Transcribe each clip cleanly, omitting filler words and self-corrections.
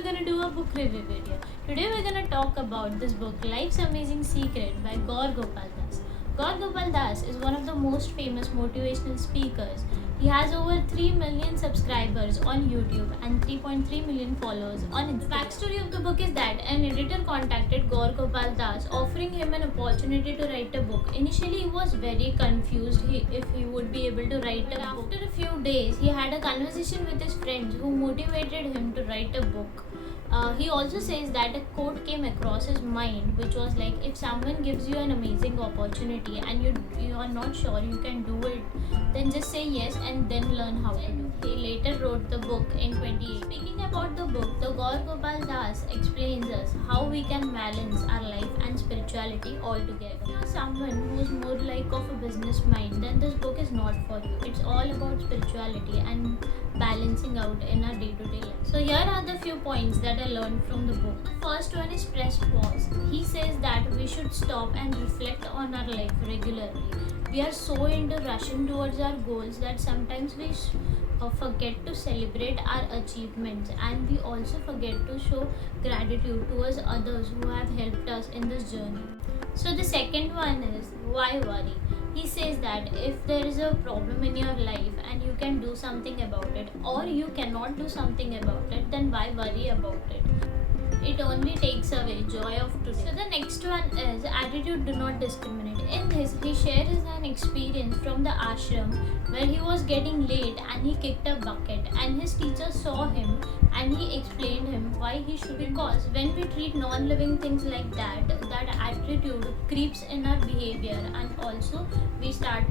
we're gonna do a book review video. Today we're gonna talk about this book, Life's Amazing Secret by Gaur Gopal Das. Gaur Gopal Das is one of the most famous motivational speakers. He has over 3 million subscribers on YouTube and 3.3 million followers on Instagram. The backstory of the book is that an editor contacted Gaur Gopal Das offering him an opportunity to write a book. Initially, he was very confused if he would be able to write a book. After a few days, he had a conversation with his friends who motivated him to write a book. He also says that a quote came across his mind, which was like, if someone gives you an amazing opportunity and you are not sure you can do it, then just say yes and then learn how to do it. He later wrote the book in 2018. Speaking about the book, the Gaur Gopal Das explains us how we can balance our life and spirituality all together. If you are someone who is more like of a business mind, then this book is not for you. It's all about spirituality and balancing out in our day-to-day life. So here are the few points that I learned from the book. The first one is press pause. He says that we should stop and reflect on our life regularly. We are so into rushing towards our goals that sometimes we forget to celebrate our achievements, and we also forget to show gratitude towards others who have helped us in this journey. So the second one is, why worry? He says that if there is a problem in your life and you can do something about it, or you cannot do something about it, then why worry about it? It only takes away joy of today. So the next one is attitude do not discriminate. In this, he shares an experience from the ashram where he was getting late and he kicked a bucket, and his teacher saw him and he explained him why he should. Because when we treat non-living things like that attitude creeps in our behavior, and also we start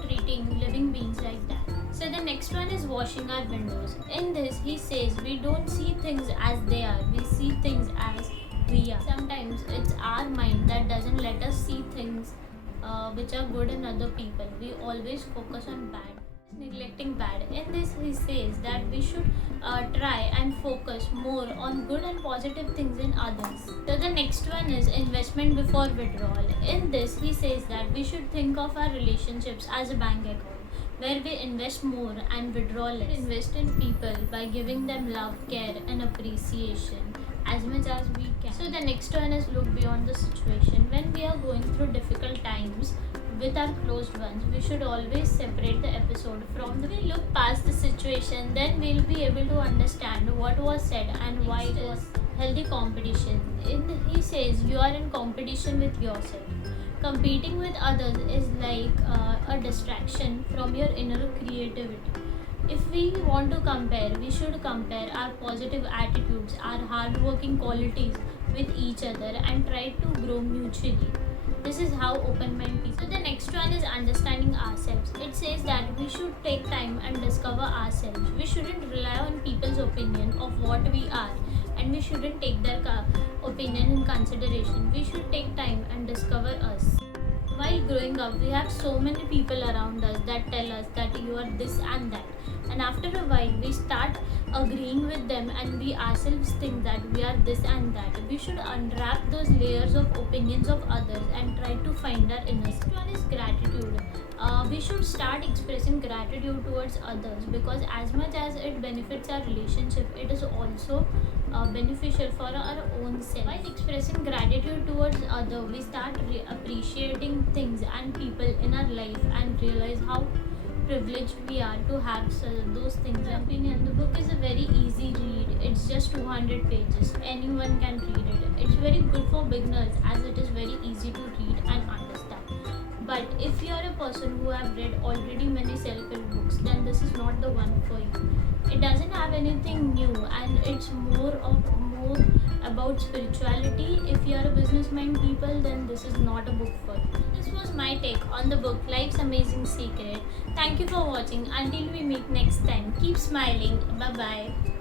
treating living beings like that. So the next one is washing our windows. In this, he says we don't see things as they are, we see things as we are. Sometimes it's our mind that doesn't let us see things which are good in other people. We always focus on bad, neglecting bad. In this, he says that we should try and focus more on good and positive things in others. So the next one is investment before withdrawal. In this, he says that we should think of our relationships as a bank account where we invest more and withdraw less. Invest in people by giving them love, care and appreciation as much as we can. So the next one is look beyond the situation. When we are going through difficult times with our closed ones, we should always separate the episode from the. We look past the situation, then we'll be able to understand what was said and why it was. Healthy competition. He says you are in competition with yourself. Competing with others is like a distraction from your inner creativity. If we want to compare, we should compare our positive attitudes, our hardworking qualities with each other and try to grow mutually. This is how open mind people. So the next one is understanding ourselves. It says that we should take time and discover ourselves. We shouldn't rely on people's opinion of what we are, and we shouldn't take their opinion in consideration. We should take time and discover us. While growing up, we have so many people around us that tell us that you are this and that, and after a while we start agreeing with them and we ourselves think that we are this and that. We should unwrap those layers of opinions of others and try to find our inner. Next one is gratitude. We should start expressing gratitude towards others, because as much as it benefits our relationship, it is also beneficial for our own self. While expressing gratitude towards others, we start appreciating things and people in our life and realize how privileged we are to have those things. In my opinion, the book is a very easy read. It's just 200 pages. Anyone can read it. It's very good for beginners as it is very easy to read and understand. But if you are a person who have read already many self-help books, then this is not the one for you. It doesn't have anything new, and it's more about spirituality. If you are a business mind people, then this is not a book for you. This was my take on the book Life's Amazing Secret. Thank you for watching. Until we meet next time, keep smiling. Bye bye.